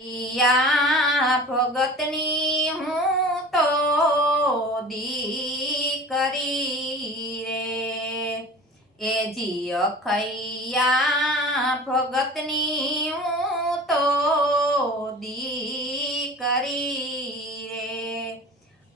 યા ભગતની હું તો દીકરી રે એ જી અખૈયા ભગતની હું તો દીકરી રે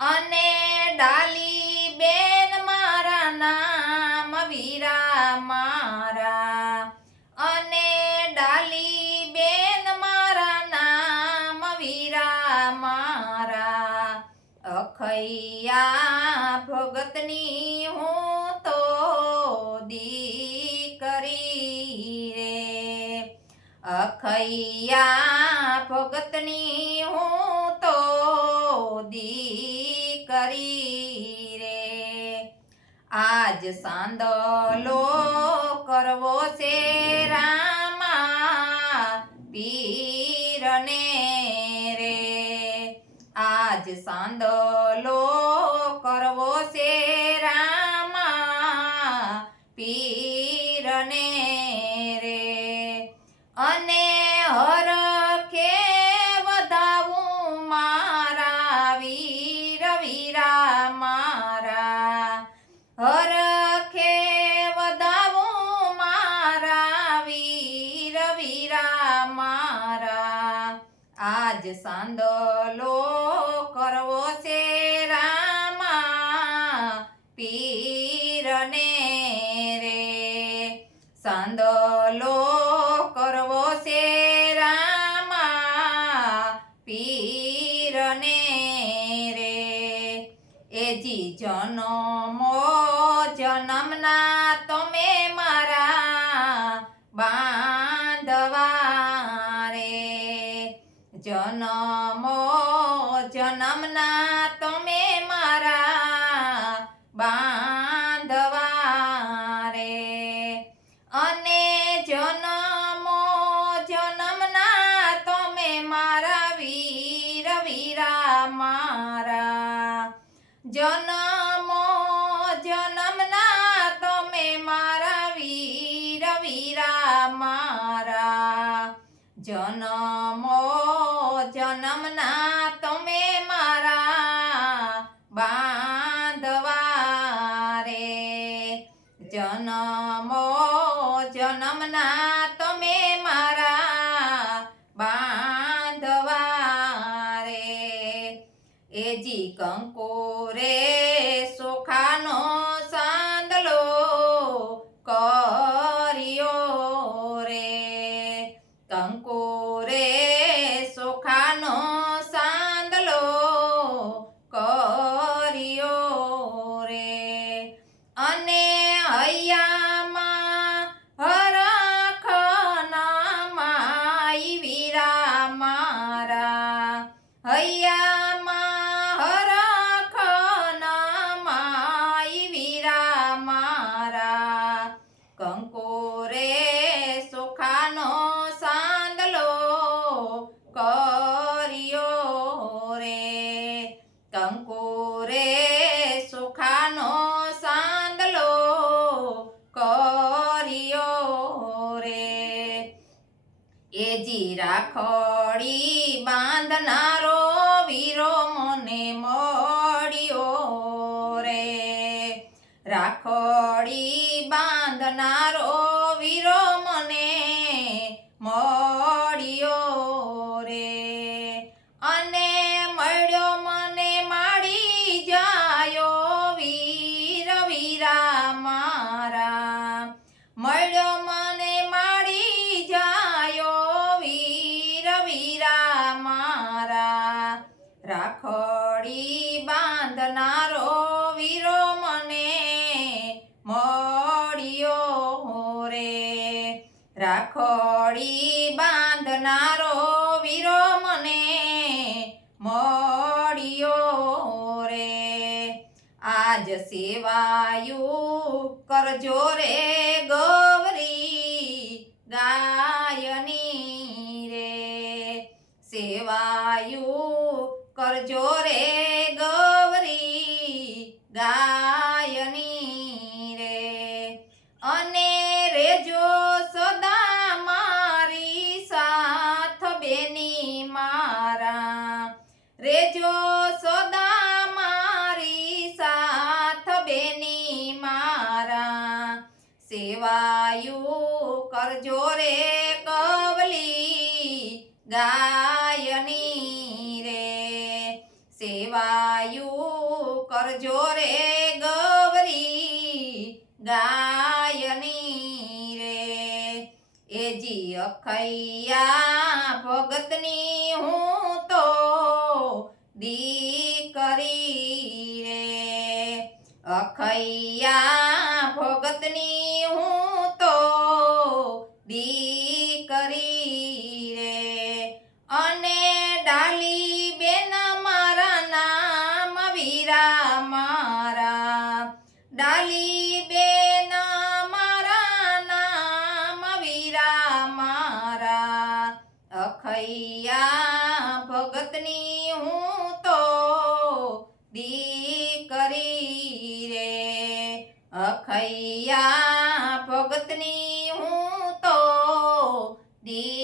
અને ડાલી બેન મારા નામ વીરા મારા અને ડાલી બેન મારા નામ વીરા મારા અખૈયા ભગતની હું તો દીકરી રે અખૈયા ભગતની હું તો દીકરી રે આજ સાંદલો કરવો છે રામા પીરને રે આજ સાંદલો કરવો છે રામા પીરને રે અને હરખે વધાવું મારા વીર વીરા મારા હરખે વધાવું મારા વીર વીરા મારા આજ સાંદલો કરવો છે રામા પીરને રે સાંદલો કરવો છે રામા પીરને રે એજી જનમો જન્મના તમે મારા બાંધવા રે જનમો જન્મના તમે મારા બાંધવા રે અને જનમો જન્મના તમે મારા વીર વીરા મારા જનમો જન્મના તમે મારા વીર વીરા મારા જનમો જન્મના તમે મારા બાંધવા રે જનમો જન્મના તમે મારા બાંધવા રે એજી કંકો રે સોખાનો સાંદલો કર્યો રે કંકો રે સોખાનો સાંદલો કર્યો રે અને હૈયામાં હરખના માઈ વીરા મારા હૈયામાં હરખના માઈ વીરા મારા કંકો રે સોખાનો સાંદલો કર્યો રે કંકો રે સોખાનો સાંદલો કર્યો રે એજી રાખડી બાંધનારો વીરો મને મળ્યો રે રાખડી બાંધનારો વીરો મને મળ્યો રે અને મળ્યો મને માડી જાયો વીર વીરા મારા મળ્યો મને માડી જાયો વીર વીરા મારા રાખડી બાંધનારો વીરો મને મળ્યો રે રાખડી બાંધનારો વીરો મને મળ્યો રે આજ સેવાયું કરજો રે ગૌરી ગાયની રે સેવાયું કરજો રે ગૌરી ગાયની રે અને રેજો સદા મારી સાથ બેની રેજો સદા મારી સાથ બેની મારા સેવાયું કરજો રે કવલી ગાયની રે સેવાયું કરજો રે ગવરી ગાયની રે એજી અખૈયા ભગતની હું તો દીકરી રે અખૈયા ભગતની હું તો દીકરી રે અને ડાલી બેન મારા નામ વીરા મારા ડાલી બેન મારા નામ વીરા મારા અખૈયા ભગતની હું તો દીકરી રે અખૈયા ભગતની હું તો દી